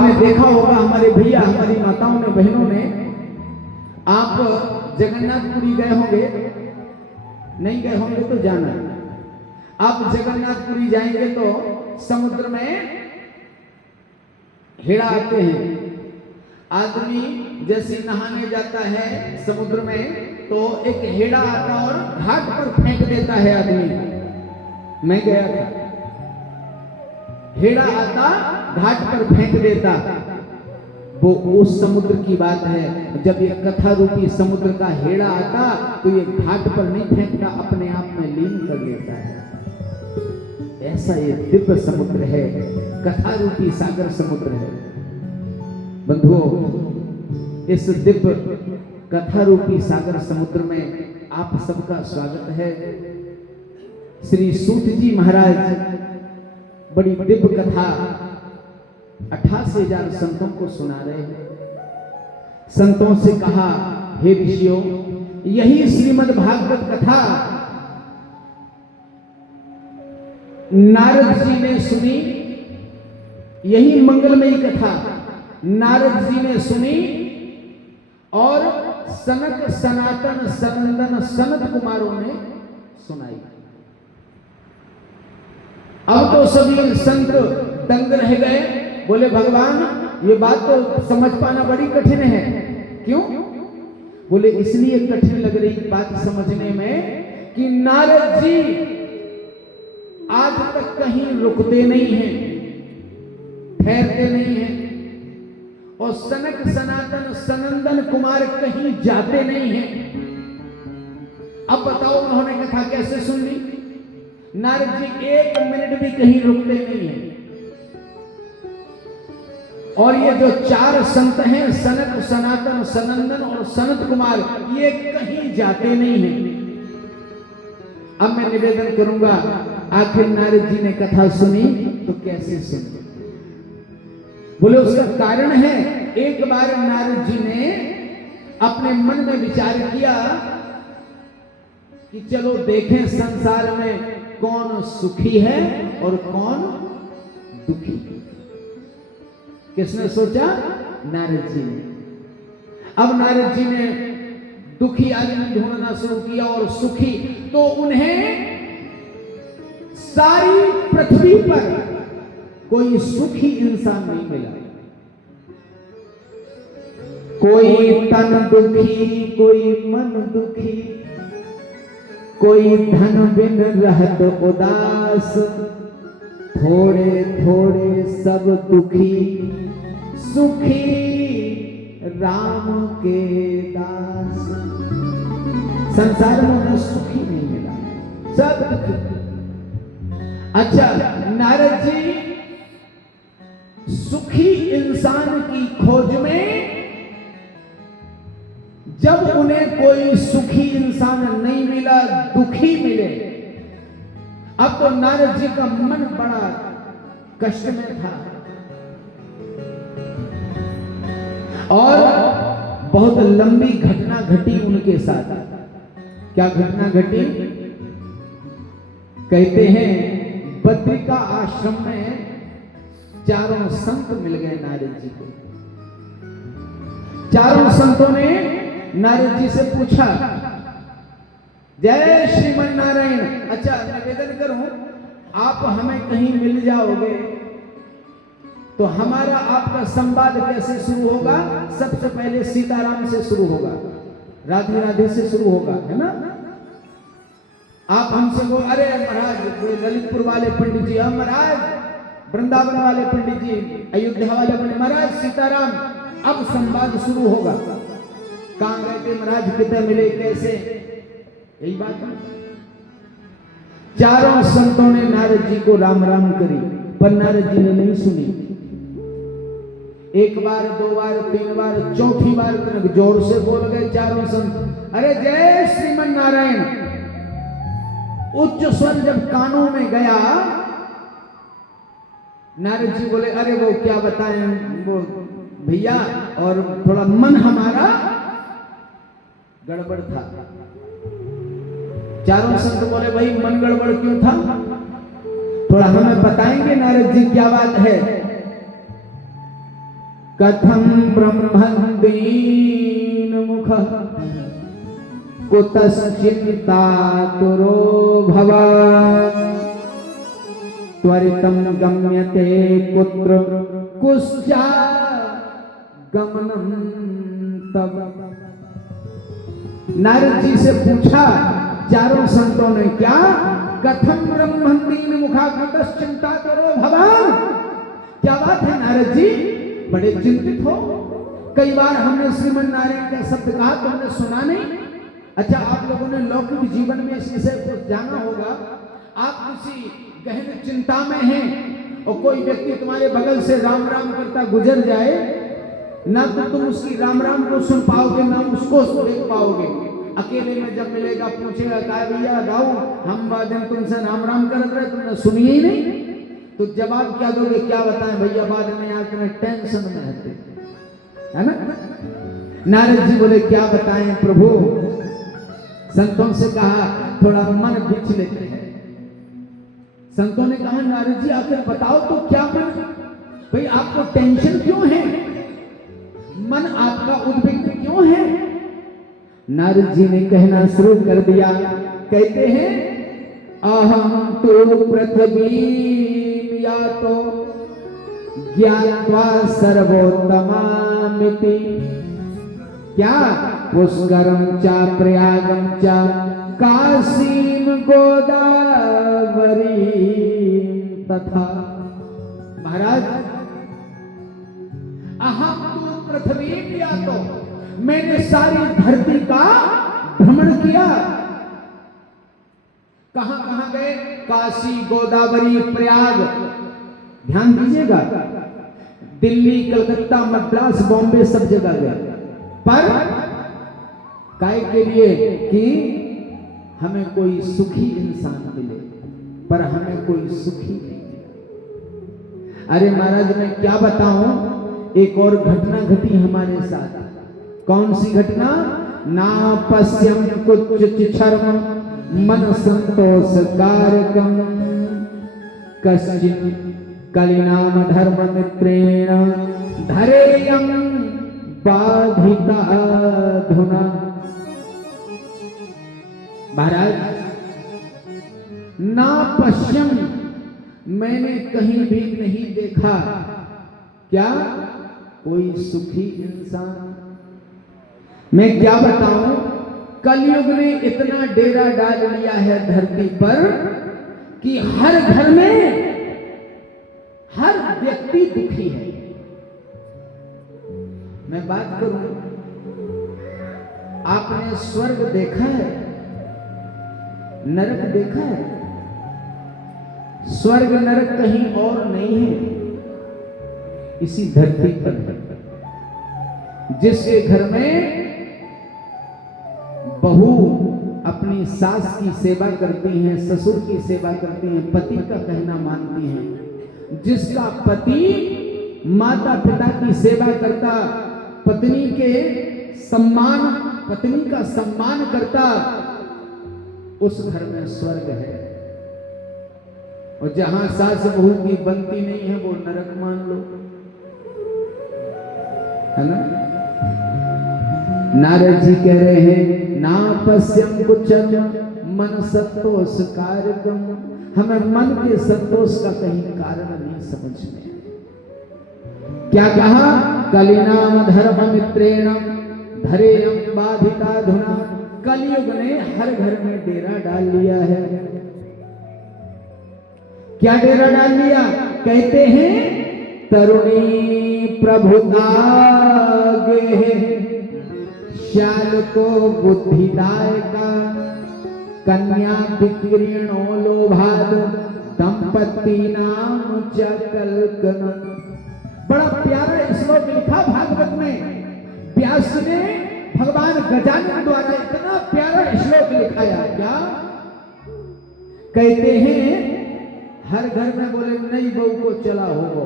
आपने देखा होगा हमारे भैया हमारी माताओं ने बहनों ने, आप जगन्नाथपुरी गए होंगे, नहीं गए होंगे तो जाना। आप जगन्नाथपुरी जाएंगे तो समुद्र में हेड़ा आते हैं। आदमी जैसे नहाने जाता है समुद्र में तो एक हेड़ा आता और घाट पर फेंक देता है आदमी। मैं गया था, हेड़ा आता घाट पर फेंक देता। वो उस समुद्र की बात है। जब ये कथा रूपी समुद्र का हेड़ा आता तो ये घाट पर नहीं फेंकता, अपने आप में लीन कर लेता है। ऐसा ये दिव्य समुद्र है, कथा रूपी सागर समुद्र है। बंधुओं, इस दिव्य कथा रूपी सागर समुद्र में आप सबका स्वागत है। श्री सूत जी महाराज बड़ी दिव्य कथा 88,000 संतों को सुना रहे हैं। संतों से कहा, हे ऋषियों, यही श्रीमद् भागवत कथा नारद जी ने सुनी। यही मंगलमयी कथा नारद जी ने सुनी और सनक सनातन सनंदन सनत कुमारों ने सुनाई। अब तो सभी संत दंग रह गए, बोले भगवान ये बात तो समझ पाना बड़ी कठिन है। क्यों? बोले इसलिए कठिन लग रही बात समझने में कि नारद जी आज तक कहीं रुकते नहीं हैं, ठहरते नहीं हैं, और सनक सनातन सनंदन कुमार कहीं जाते नहीं हैं। अब बताओ उन्होंने कथा कैसे सुन ली? नारद जी 1 मिनट भी कहीं रुकते नहीं हैं। और ये जो 4 संत हैं, सनक सनातन सनंदन और सनत कुमार, ये कहीं जाते नहीं हैं। अब मैं निवेदन करूंगा, आखिर नारद जी ने कथा सुनी तो कैसे सुनी? बोले उसका कारण है, एक बार नारद जी ने अपने मन में विचार किया कि चलो देखें संसार में कौन सुखी है और कौन दुखी। किसने सोचा? नारद जी ने। अब नारद जी ने दुखी आदमी ढूंढना शुरू किया और सुखी, तो उन्हें सारी पृथ्वी पर कोई सुखी इंसान नहीं मिला। कोई तन दुखी, कोई मन दुखी, कोई धन बिन रहत उदास, थोड़े थोड़े सब दुखी, सुखी राम के दास। संसार में उन्हें सुखी नहीं मिला, सब दुखी। अच्छा, नारद जी सुखी इंसान की खोज में, जब उन्हें कोई सुखी इंसान नहीं मिला, दुखी मिले, अब तो नारद जी का मन बड़ा कष्ट में था और बहुत लंबी घटना घटी उनके साथ। क्या घटना घटी? कहते हैं बद्रिका आश्रम में 4 संत मिल गए नारद जी को। 4 संतों ने नारद जी से पूछा, जय श्रीमन नारायण, अच्छा निवेदन करूं, आप हमें कहीं मिल जाओगे तो हमारा आपका संवाद कैसे शुरू होगा? सबसे पहले सीताराम से शुरू होगा, राधे राधे से शुरू होगा, है ना? आप हमसे वो, अरे महाराज ललितपुर वाले पंडित जी, हम महाराज वृंदावन वाले पंडित जी, अयोध्या वाले पंडित, महाराज सीताराम। अब संवाद शुरू होगा। कहां गए थे महाराज, कितने मिले, कैसे, यही बात है। 4 संतों ने नारद जी को राम राम करी, पर नारद जी ने नहीं सुनी। 1 बार, 2 बार, 3 बार, 4थी बार तक जोर से बोल गए 4 संत, अरे जय श्रीमन नारायण। उच्च स्वर जब कानों में गया, नारद जी बोले, अरे वो क्या बताएं वो भैया, और थोड़ा मन हमारा गड़बड़ था। 4 संत बोले, भाई मन गड़बड़ क्यों था? थोड़ा हमें बताएंगे नारद जी क्या बात है? कथम ब्रह्मदीन मुख कुतश्चिन्तातुरो भवान् त्वरितं गम्यते कुत्र कुश्चा गमनम तब। नारद जी से पूछा चारों संतों ने, क्या कथम ब्रह्मदीन मुखा कुतश्चिन्तातुरो भवान्, क्या बात है नारद जी, बड़े चिंतित हो। कई बार हमने श्रीमन नारायण का शब्द कहा तो हमने सुना नहीं। अच्छा, आप लोगों ने लौकिक जीवन में इस विषय को जाना होगा। आप किसी गहन चिंता में हैं और कोई व्यक्ति तुम्हारे बगल से राम राम करता गुजर जाए, ना तो तुम उसकी राम राम को सुन पाओगे, ना उसको देख पाओगे। अकेले में जब मिलेगा पूछेगा, कहा भैया गाओ, हम दिन तुमसे राम राम कर रहे, तुमने सुनी ही नहीं, तो जवाब क्या दोगे, क्या बताएं भैया, बाद में आकर टेंशन में रहते, है ना। नारद जी बोले, क्या बताएं प्रभु। संतों से कहा थोड़ा मन विचलित है। संतों ने कहा, नारद जी आकर बताओ तो क्या मन, भाई आपको टेंशन क्यों है, मन आपका उद्विग्न क्यों है। नारद जी ने कहना शुरू कर दिया, कहते हैं, अहम तो पृथ्वी या तो ज्ञात्वा सर्वोत्तमामिति, क्या पुष्करम चा प्रयागम चा काशीम गोदावरी तथा। महाराज, अहम तो पृथ्वी या तो, मैंने सारी धरती का भ्रमण किया। कहां कहां गए, काशी, गोदावरी, प्रयाग, ध्यान दीजिएगा, दिल्ली, कलकत्ता, मद्रास, बॉम्बे, सब जगह गए। पर काय के लिए कि हमें कोई सुखी इंसान मिले, पर हमें कोई सुखी नहीं। अरे महाराज, मैं क्या बताऊं, एक और घटना घटी हमारे साथ। कौन सी घटना, ना पश्यम कुछ शर्म मन संतोष कारकम कश्चित् कलिनाम धर्म मित्रेण धरेयं बाधिता धुना। महाराज, ना पश्यम, मैंने कहीं भी नहीं देखा, क्या कोई सुखी इंसान। मैं क्या बताऊं, कलयुग ने इतना डेरा डाल लिया है धरती पर कि हर घर में हर व्यक्ति दुखी है। मैं बात करूं, आपने स्वर्ग देखा है, नरक देखा है? स्वर्ग नरक कहीं और नहीं है, इसी धरती पर है। जिसके घर में बहू अपनी सास की सेवा करती हैं, ससुर की सेवा करती हैं, पति का कहना मानती हैं, जिसका पति माता पिता की सेवा करता, पत्नी का सम्मान करता, उस घर में स्वर्ग है। और जहां सास बहू की बनती नहीं है, वो नरक मान लो, है ना। नारद जी कह रहे हैं, ना पश्यम कुचम मन संतोष कारकम, हमें मन के संतोष का कहीं कारण नहीं समझ में। क्या कहा, कलिनाम धर्म मित्रेण धरेयं बाधिता धुना। कलयुग ने हर घर में डेरा डाल लिया है। क्या डेरा डाल लिया, कहते हैं, तरुणी प्रभुतागे श्याल को बुद्धिदायका कन्या विक्रीणो लोभाद दंपति नाम च कल्कन। बड़ा प्यारा श्लोक लिखा भागवत में, व्यास ने भगवान गजानन द्वारा इतना प्यारा श्लोक लिखाया। क्या कहते हैं, हर घर में बोले नई बहू को चला हो।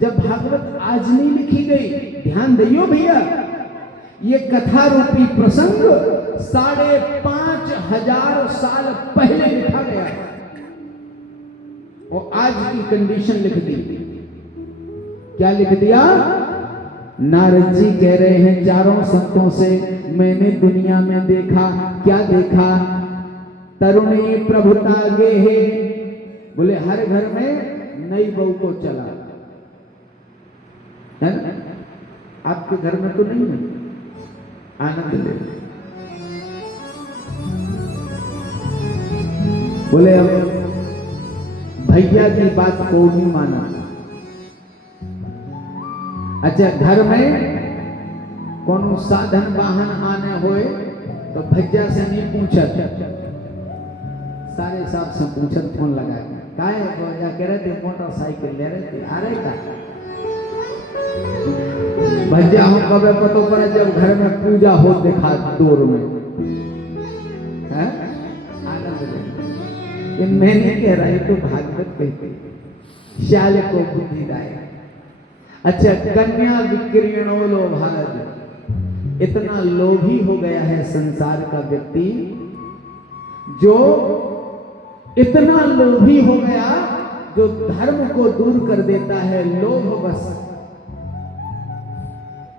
जब भागवत आज नहीं लिखी गई, ध्यान दियो भैया, ये कथा रूपी प्रसंग 5,500 साल पहले लिखा गया और आज की कंडीशन लिख दी। क्या लिख दिया, नारद जी कह रहे हैं चारों संतों से, मैंने दुनिया में देखा, क्या देखा? तरुणी प्रभुता गे है। बोले हर घर में नई बहू को चला है ना? आपके घर में तो नहीं है? आनंद ले। बोले अब भैया की बात को नहीं माना। अच्छा, घर में कोनो साधन वाहन आने होए तो भैया से नहीं पूछत, सारे साथ से पूछत फोन लगा के, काहे भैया कह रहे थे मोटरसाइकिल ले रहे थे, आ रहे का भैया हम कबे पतो पड़े जब घर में पूजा हो देखा दूर में है? आनंद ले। मैं नहीं कह रहा, ये तो भागवत कहते श्याल को बुद्धि दाए। अच्छा, कन्या विक्रीणो लोभाद, इतना लोभी हो गया है संसार का व्यक्ति, जो इतना लोभी हो गया जो धर्म को दूर कर देता है। लोभ बस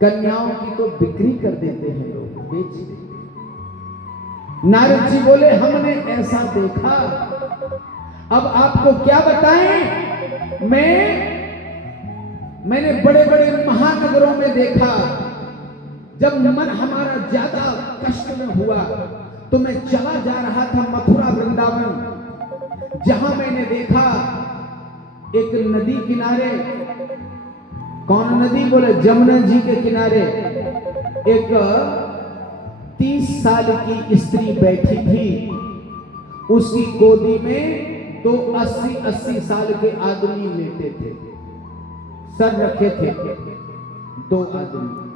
कन्याओं की तो बिक्री कर देते हैं लोग, बेच देते हैं। नारद जी बोले हमने ऐसा देखा। अब आपको क्या बताएं? मैंने बड़े बड़े महानगरों में देखा, जब मन हमारा ज्यादा कष्ट में हुआ तो मैं चला जा रहा था मथुरा वृंदावन, जहां मैंने देखा एक नदी किनारे, कौन नदी? बोले जमुना जी के किनारे एक 30 साल की स्त्री बैठी थी, उसकी गोदी में तो 80-80 साल के आदमी लेटे थे, सर रखे थे 2 आदमी।